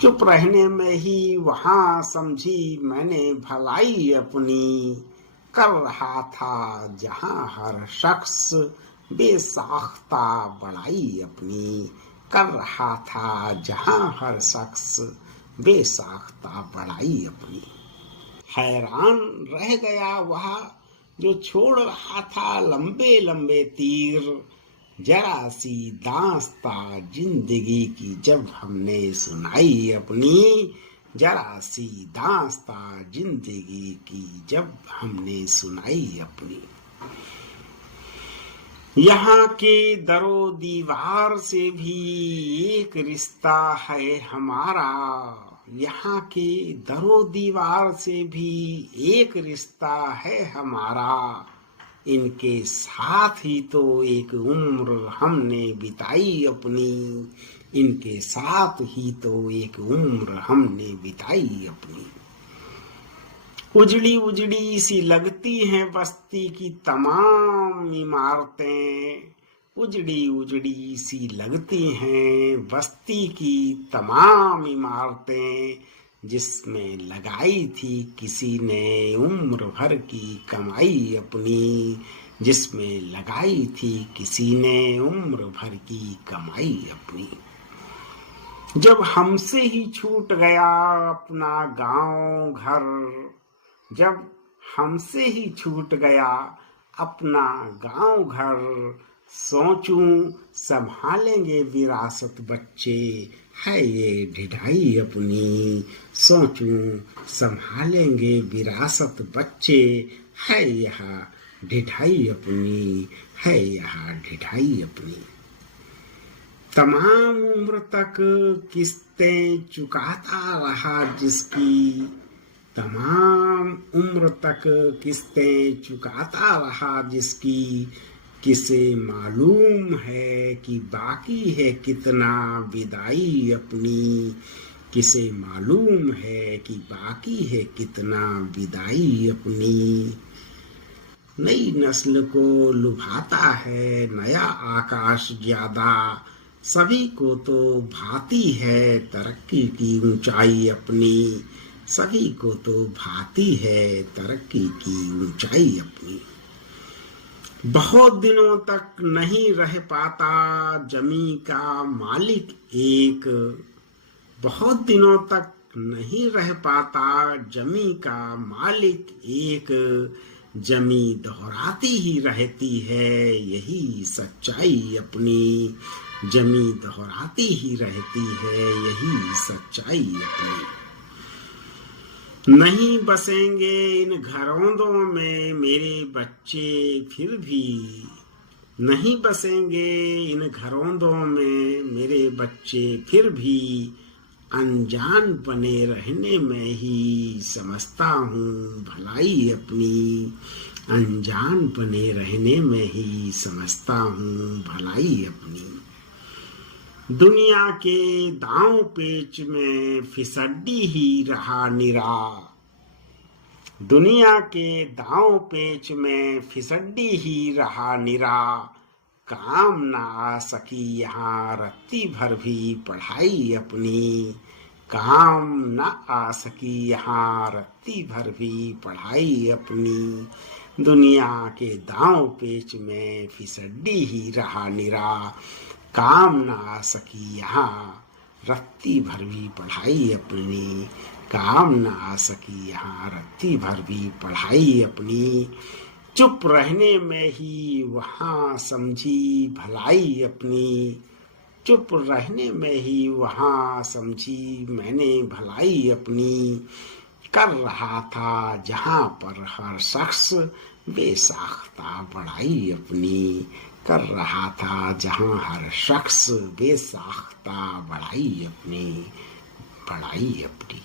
चुप रहने में ही वहां समझी मैंने भलाई अपनी, कर रहा था जहां हर शख्स बेसाख्ता बड़ाई अपनी, कर रहा था जहां हर शख्स बेसाख्ता बड़ाई अपनी। हैरान रह गया वह जो छोड़ रहा था लंबे लंबे तीर, जरा सी दास्ता जिंदगी की जब हमने सुनाई अपनी, जरा सी दास्ता जिंदगी की जब हमने सुनाई अपनी। यहाँ के दरो दीवार से भी एक रिश्ता है हमारा, यहाँ के दरो दीवार से भी एक रिश्ता है हमारा, इनके साथ ही तो एक उम्र हमने बिताई अपनी, इनके साथ ही तो एक उम्र हमने बिताई अपनी। उजड़ी उजड़ी सी लगती हैं बस्ती की तमाम इमारतें, उजड़ी उजड़ी सी लगती हैं बस्ती की तमाम इमारतें, जिसमें लगाई थी किसी ने उम्र भर की कमाई अपनी, जिसमें लगाई थी किसी ने उम्र भर की कमाई अपनी। जब हमसे ही छूट गया अपना गांव घर, जब हमसे ही छूट गया अपना गांव घर, सोचूं संभालेंगे विरासत बच्चे, है ये ढिढाई अपनी, सोचूं संभालेंगे विरासत बच्चे, है यह ढिढाई अपनी, है यह ढिढाई अपनी। तमाम उम्र तक किस्तें चुकाता रहा जिसकी, तमाम उम्र तक किस्तें चुकाता रहा जिसकी, किसे मालूम है कि बाकी है कितना विदाई अपनी, किसे मालूम है कि बाकी है कितना विदाई अपनी। नई नस्ल को लुभाता है नया आकाश ज्यादा, सभी को तो भाती है तरक्की की ऊंचाई अपनी, सभी को तो भाती है तरक्की की ऊंचाई अपनी। बहुत दिनों तक नहीं रह पाता जमी का मालिक एक, बहुत दिनों तक नहीं रह पाता जमी का मालिक एक, जमी दोहराती ही रहती है यही सच्चाई अपनी, जमी दोहराती ही रहती है यही सच्चाई अपनी। नहीं बसेंगे इन घरौंदों में मेरे बच्चे फिर भी, नहीं बसेंगे इन घरौंदों में मेरे बच्चे फिर भी, अनजान बने रहने में ही समझता हूँ भलाई अपनी, अनजान बने रहने में ही समझता हूँ भलाई अपनी। दुनिया के दांव पेच में फिसड्डी ही रहा निरा, दुनिया के दांव पेच में फिसड्डी ही रहा निरा, काम न आ सकी यहाँ रत्ती भर भी पढ़ाई अपनी, काम न आ सकी यहाँ रत्ती भर भी पढ़ाई अपनी। दुनिया के दांव पेच में फिसड्डी ही रहा निरा, काम न आ सकी यहाँ रत्ती भर भी पढ़ाई अपनी, काम न आ सकी यहाँ रत्ती भर भी पढ़ाई अपनी। चुप रहने में ही वहाँ समझी भलाई अपनी, चुप रहने में ही वहाँ समझी मैंने भलाई अपनी, कर रहा था जहाँ पर हर शख्स बेसाख्ता बड़ाई अपनी, कर रहा था जहाँ हर शख्स बेसाख्ता बड़ाई अपनी, बड़ाई अपनी।